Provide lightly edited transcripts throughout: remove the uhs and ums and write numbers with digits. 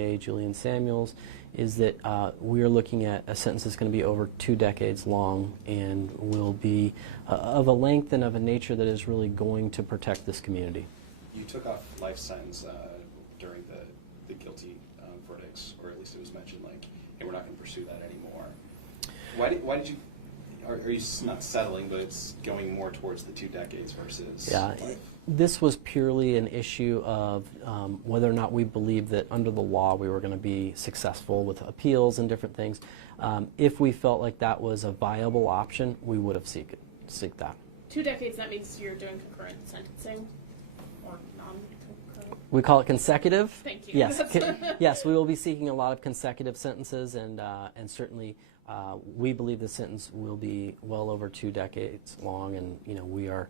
DA Julian Samuels, is that we are looking at a sentence that's going to be over 2 decades long and will be of a length and of a nature that is really going to protect this community. You took off life sentence during the guilty verdicts, or at least it was mentioned like, hey, we're not going to pursue that anymore. Why did you? Are you not settling, but it's going more towards the 2 decades versus life? This was purely an issue of whether or not we believed that under the law we were going to be successful with appeals and different things. If we felt like that was a viable option, we would have seek that. 2 decades, that means you're doing concurrent sentencing or non-concurrent? We call it consecutive. Thank you. Yes, yes, we will be seeking a lot of consecutive sentences, and certainly we believe the sentence will be well over 2 decades long, and we are.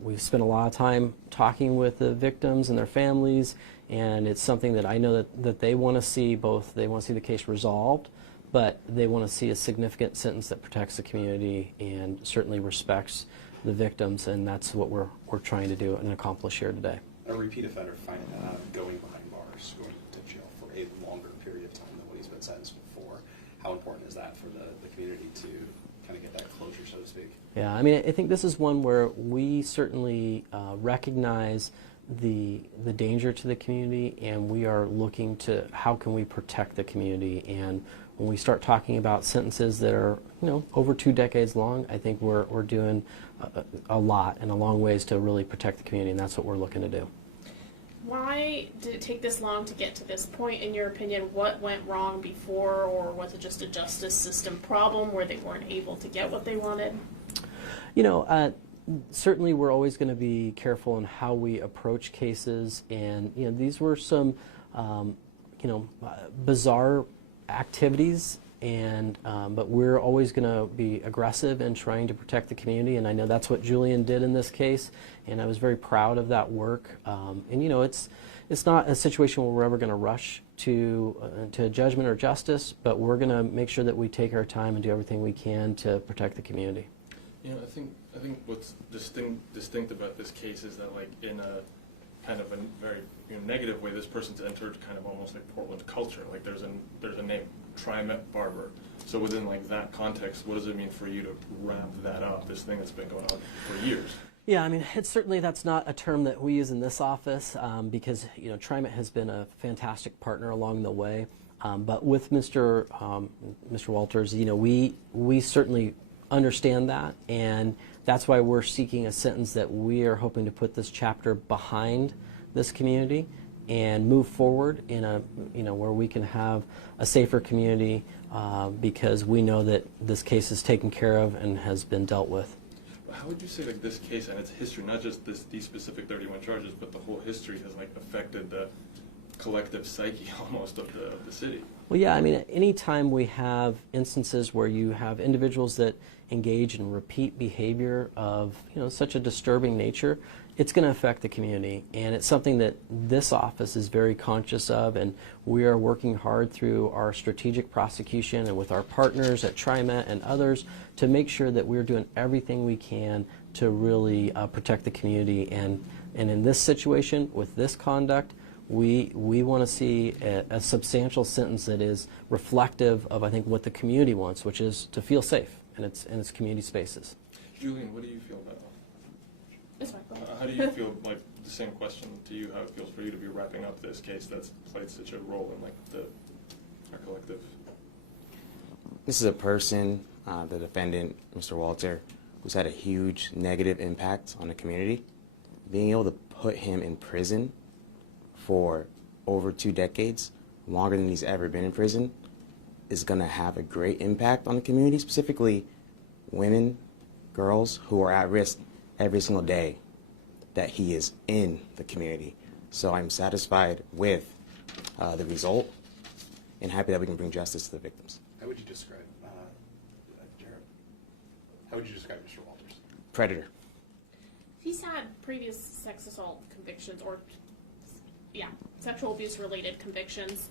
We've spent a lot of time talking with the victims and their families, and it's something that I know that they want to see. Both they want to see the case resolved, but they want to see a significant sentence that protects the community and certainly respects the victims, and that's what we're trying to do and accomplish here today. A repeat offender going behind bars, going to jail for a longer period of time than what he's been sentenced before. How important is that for the community to kind of get that closure, so to speak? Yeah, I mean, I think this is one where we certainly recognize the danger to the community, and we are looking to how can we protect the community. And when we start talking about sentences that are over 2 decades long, I think we're doing a lot and a long ways to really protect the community, and that's what we're looking to do. Why did it take this long to get to this point, in your opinion? What went wrong before, or was it just a justice system problem where they weren't able to get what they wanted? Certainly we're always going to be careful in how we approach cases, and these were some bizarre activities, and but we're always going to be aggressive in trying to protect the community, and I know that's what Julian did in this case, and I was very proud of that work. It's not a situation where we're ever going to rush to judgment or justice, but we're going to make sure that we take our time and do everything we can to protect the community. I think what's distinct about this case is that, like, in a kind of a very negative way, this person's entered kind of almost like Portland culture. Like, there's a name, TriMet Barber. So within like that context, what does it mean for you to wrap that up? This thing that's been going on for years. Yeah, I mean, that's not a term that we use in this office because TriMet has been a fantastic partner along the way. But with Mr. Walters, we certainly understand that, and that's why we're seeking a sentence that we are hoping to put this chapter behind this community and move forward in a where we can have a safer community because we know that this case is taken care of and has been dealt with. How would you say like this case and its history, not just these specific 31 charges, but the whole history has like affected the collective psyche almost of the city? Well, yeah, I mean, anytime we have instances where you have individuals that engage in repeat behavior of such a disturbing nature, it's going to affect the community, and it's something that this office is very conscious of, and we are working hard through our strategic prosecution and with our partners at TriMet and others to make sure that we're doing everything we can to really protect the community. And in this situation, with this conduct, we want to see a substantial sentence that is reflective of, I think, what the community wants, which is to feel safe in its community spaces. Julian, what do you feel about that? It's fine. How do you feel, like, the same question to you, how it feels for you to be wrapping up this case that's played such a role in, like, our collective? This is a person, the defendant, Mr. Walter, who's had a huge negative impact on the community. Being able to put him in prison for over 2 decades, longer than he's ever been in prison, is going to have a great impact on the community, specifically women, girls who are at risk every single day that he is in the community. So I'm satisfied with the result and happy that we can bring justice to the victims. How would you describe Jared? How would you describe Mr. Walters? Predator. He's had previous sex assault convictions or sexual abuse related convictions.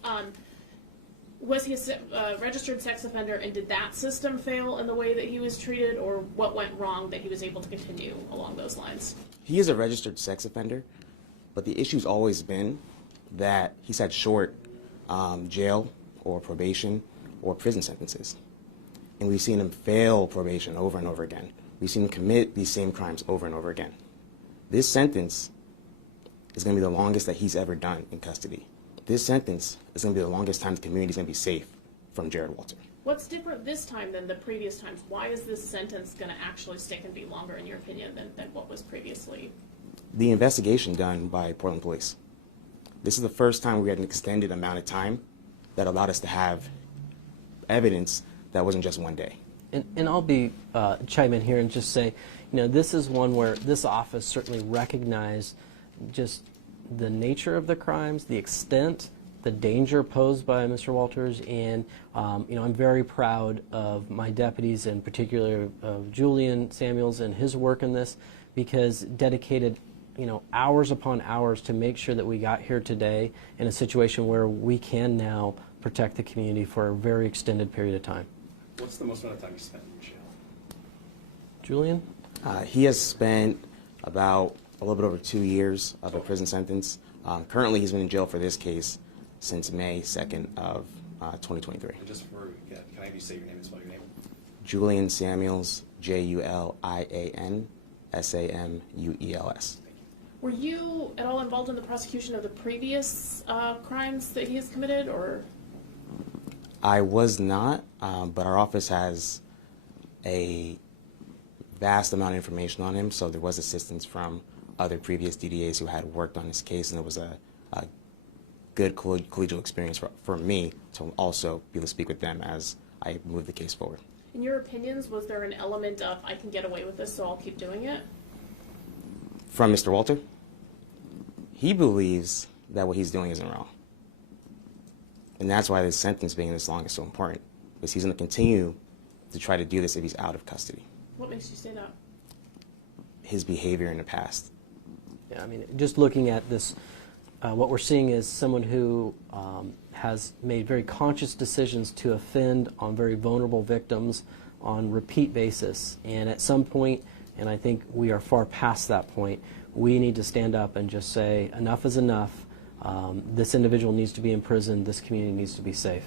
Was he a registered sex offender, and did that system fail in the way that he was treated, or what went wrong that he was able to continue along those lines? He is a registered sex offender, but the issue's always been that he's had short jail or probation or prison sentences. And we've seen him fail probation over and over again. We've seen him commit these same crimes over and over again. This sentence is going to be the longest that he's ever done in custody. This sentence is going to be the longest time the community is going to be safe from Jared Walter. What's different this time than the previous times? Why is this sentence going to actually stick and be longer, in your opinion, than what was previously? The investigation done by Portland Police. This is the first time we had an extended amount of time that allowed us to have evidence that wasn't just one day. And I'll chime in here and just say, this is one where this office certainly recognized just the nature of the crimes, the extent, the danger posed by Mr. Walters, and I'm very proud of my deputies, in particular of Julian Samuels and his work in this, because dedicated hours upon hours to make sure that we got here today in a situation where we can now protect the community for a very extended period of time. What's the most amount of time you spent in jail? Julian? He has spent about a little bit over 2 years of a prison sentence. Currently, he's been in jail for this case since May 2nd of 2023. And just for, can I have you say your name and spell your name? Julian Samuels, Julian Samuels. Were you at all involved in the prosecution of the previous crimes that he has committed, or? I was not, but our office has a vast amount of information on him, so there was assistance from other previous DDAs who had worked on this case, and it was a good collegial experience for me to also be able to speak with them as I move the case forward. In your opinions, was there an element of, I can get away with this, so I'll keep doing it? From Mr. Walter, he believes that what he's doing isn't wrong. And that's why this sentence being this long is so important, because he's going to continue to try to do this if he's out of custody. What makes you say that? His behavior in the past. Yeah, just looking at this, what we're seeing is someone who has made very conscious decisions to offend on very vulnerable victims on repeat basis. And at some point, and I think we are far past that point, we need to stand up and just say, enough is enough. This individual needs to be in prison. This community needs to be safe.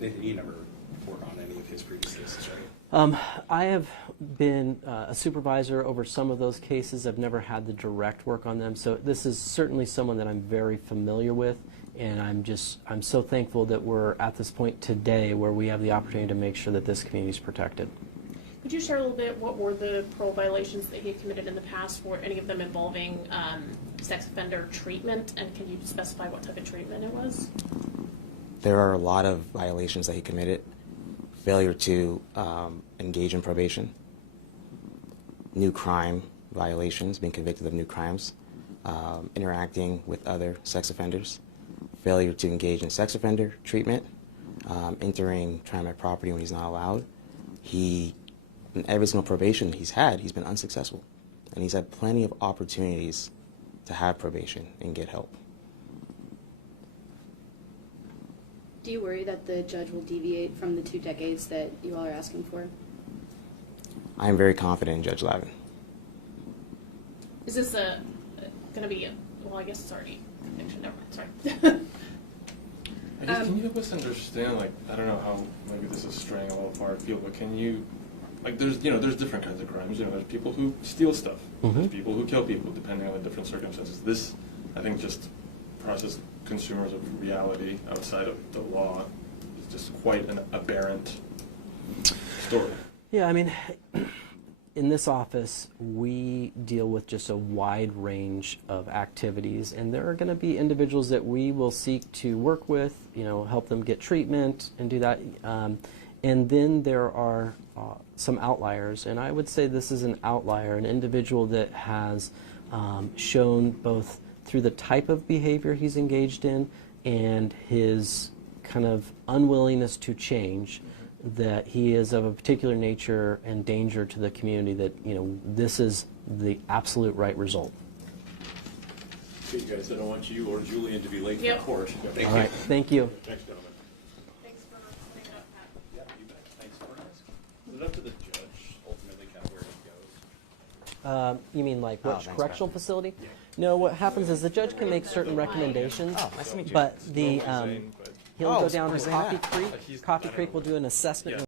Nathan, you never worked on any of his previous cases, right? I have been a supervisor over some of those cases. I've never had the direct work on them. So this is certainly someone that I'm very familiar with. And I'm so thankful that we're at this point today where we have the opportunity to make sure that this community is protected. Could you share a little bit what were the parole violations that he had committed in the past, for any of them involving sex offender treatment, and can you specify what type of treatment it was? There are a lot of violations that he committed. Failure to engage in probation, new crime violations, being convicted of new crimes, interacting with other sex offenders, failure to engage in sex offender treatment, entering TriMet property when he's not allowed. In every single probation he's had, he's been unsuccessful. And he's had plenty of opportunities to have probation and get help. Do you worry that the judge will deviate from the 2 decades that you all are asking for? I am very confident in Judge Lavin. Is this going to be, well, I guess it's already conviction, never mind, sorry. I guess, can you help us understand, I don't know how, maybe this is straying a little far afield, but can you, there's different kinds of crimes. There's people who steal stuff. Mm-hmm. There's people who kill people, depending on the different circumstances. This, I think, just process consumers of reality outside of the law is just quite an aberrant story. Yeah, in this office, we deal with just a wide range of activities, and there are going to be individuals that we will seek to work with, help them get treatment and do that. And then there are some outliers, and I would say this is an outlier, an individual that has shown both through the type of behavior he's engaged in and his kind of unwillingness to change, that he is of a particular nature and danger to the community, that this is the absolute right result. Okay, you guys, I don't want you or Julian to be late Yep. for court. Thank All you. right, thank you. Thanks, gentlemen. Thanks for putting it up, Pat. Yeah, you bet. Thanks for asking. Is it up to the judge ultimately kind of where he goes? You mean Oh, which thanks, correctional Pat. facility? No, what happens is the judge can make certain recommendations, Oh, nice to meet you. but the Normally Zane, but- he'll Oh, go down where's to Zane Coffee at? Creek. He's- Coffee Creek will do an assessment. Yeah.